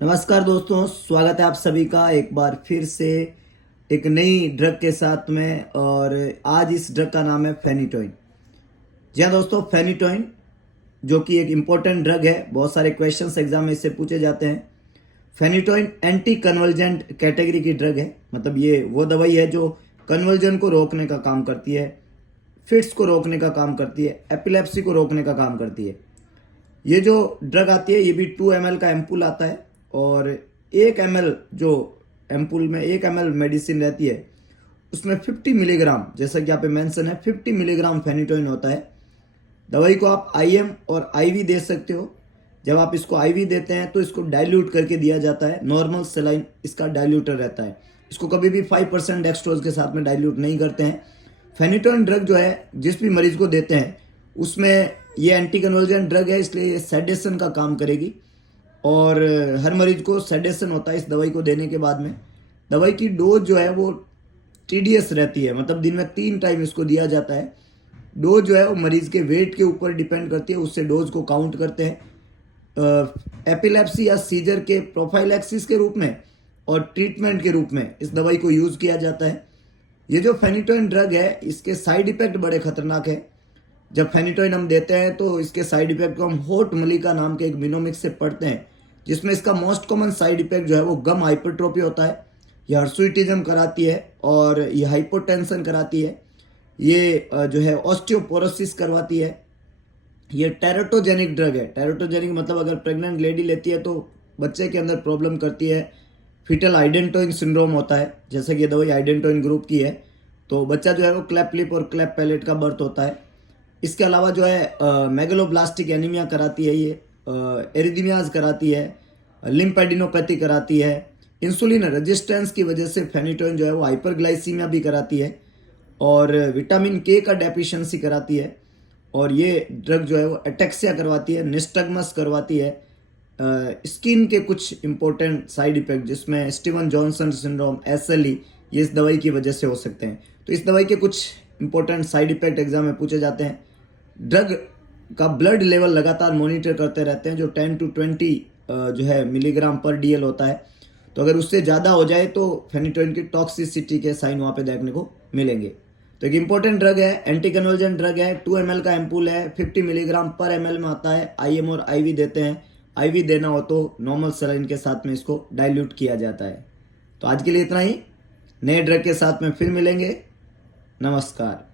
नमस्कार दोस्तों, स्वागत है आप सभी का एक बार फिर से एक नई ड्रग के साथ में। और आज इस ड्रग का नाम है फेनिटोइन। जी हाँ दोस्तों, फेनिटोइन जो कि एक इम्पोर्टेंट ड्रग है, बहुत सारे क्वेश्चंस एग्जाम में इससे पूछे जाते हैं। फेनिटोइन एंटी कन्वर्जेंट कैटेगरी की ड्रग है, मतलब ये वो दवाई है जो कन्वर्जन को रोकने का काम करती है, फिट्स को रोकने का काम करती है, एपिलेप्सी को रोकने का काम करती है। ये जो ड्रग आती है ये भी 2 ml का एम्पूल आता है, और 1 ml जो एम्पूल में 1 ml मेडिसिन रहती है उसमें 50 मिलीग्राम, जैसा कि यहाँ पे मेंशन है, 50 मिलीग्राम फेनिटोइन होता है। दवाई को आप IM और IV दे सकते हो। जब आप इसको IV देते हैं तो इसको डाइल्यूट करके दिया जाता है। नॉर्मल सेलाइन इसका डाइल्यूटर रहता है। इसको कभी भी 5% डेक्सट्रोज के साथ में डाइल्यूट नहीं करते हैं। फेनिटोइन ड्रग जो है जिस भी मरीज को देते हैं उसमें ये एंटी कन्वर्जेंट ड्रग है, इसलिए ये सेडेशन का काम करेगी। और हर मरीज को सेडेशन होता है इस दवाई को देने के बाद में। दवाई की डोज जो है वो TDS रहती है, मतलब दिन में 3 टाइम इसको दिया जाता है। डोज जो है वो मरीज के वेट के ऊपर डिपेंड करती है, उससे डोज को काउंट करते हैं। एपिलेप्सी या सीजर के प्रोफाइलैक्सिस के रूप में और ट्रीटमेंट के रूप में इस दवाई को यूज़ किया जाता है। ये जो फेनिटोइन ड्रग है इसके साइड इफेक्ट बड़े खतरनाक है। जब फेनिटोइन हम देते हैं तो इसके साइड इफेक्ट को हम होट मलिका नाम के एक मिनोमिक्स से पढ़ते हैं, जिसमें इसका मोस्ट कॉमन साइड इफेक्ट जो है वो गम हाइपरट्रोफी होता है। ये हर्सुइटिज्म कराती है और ये हाइपोटेंशन कराती है। ये जो है ऑस्टियोपोरोसिस करवाती है। ये टेराटोजेनिक ड्रग है। टेराटोजेनिक मतलब अगर प्रेग्नेंट लेडी लेती है तो बच्चे के अंदर प्रॉब्लम करती है। फीटल आइडेंटोइन सिंड्रोम होता है, जैसे कि ये दवाई आइडेंटोइन ग्रुप की है, तो बच्चा जो है वो क्लैप लिप और क्लैप पैलेट का बर्थ होता है। इसके अलावा जो है मेगलोब्लास्टिक एनीमिया कराती है, ये एरिदमियाज कराती है, लिम्फेडिनोपैथी कराती है। इंसुलिन रेजिस्टेंस की वजह से फेनिटोइन जो है वो हाइपरग्लाइसीमिया भी कराती है, और विटामिन K का डेफिशिएंसी कराती है। और ये ड्रग जो है वो एटेक्सिया करवाती है, निस्टगमस करवाती है। स्किन के कुछ इंपॉर्टेंट साइड इफेक्ट जिसमें स्टीवन जॉनसन सिंड्रोम, SLE, ये इस दवाई की वजह से हो सकते हैं। तो इस दवाई के कुछ इंपॉर्टेंट साइड इफेक्ट एग्जाम में पूछे जाते हैं। ड्रग का ब्लड लेवल लगातार मॉनिटर करते रहते हैं, जो 10 to 20 जो है मिलीग्राम पर DL होता है। तो अगर उससे ज़्यादा हो जाए तो फेनिटोइन की टॉक्सिसिटी के साइन वहाँ पे देखने को मिलेंगे। तो एक इंपॉर्टेंट ड्रग है, एंटी कन्वर्जेंट ड्रग है, 2 ml का एम्पूल है, 50 मिलीग्राम पर ml में आता है। IM और IV देते हैं। IV देना हो तो नॉर्मल सलाइन के साथ में इसको डाइल्यूट किया जाता है। तो आज के लिए इतना ही। नए ड्रग के साथ में फिर मिलेंगे। नमस्कार।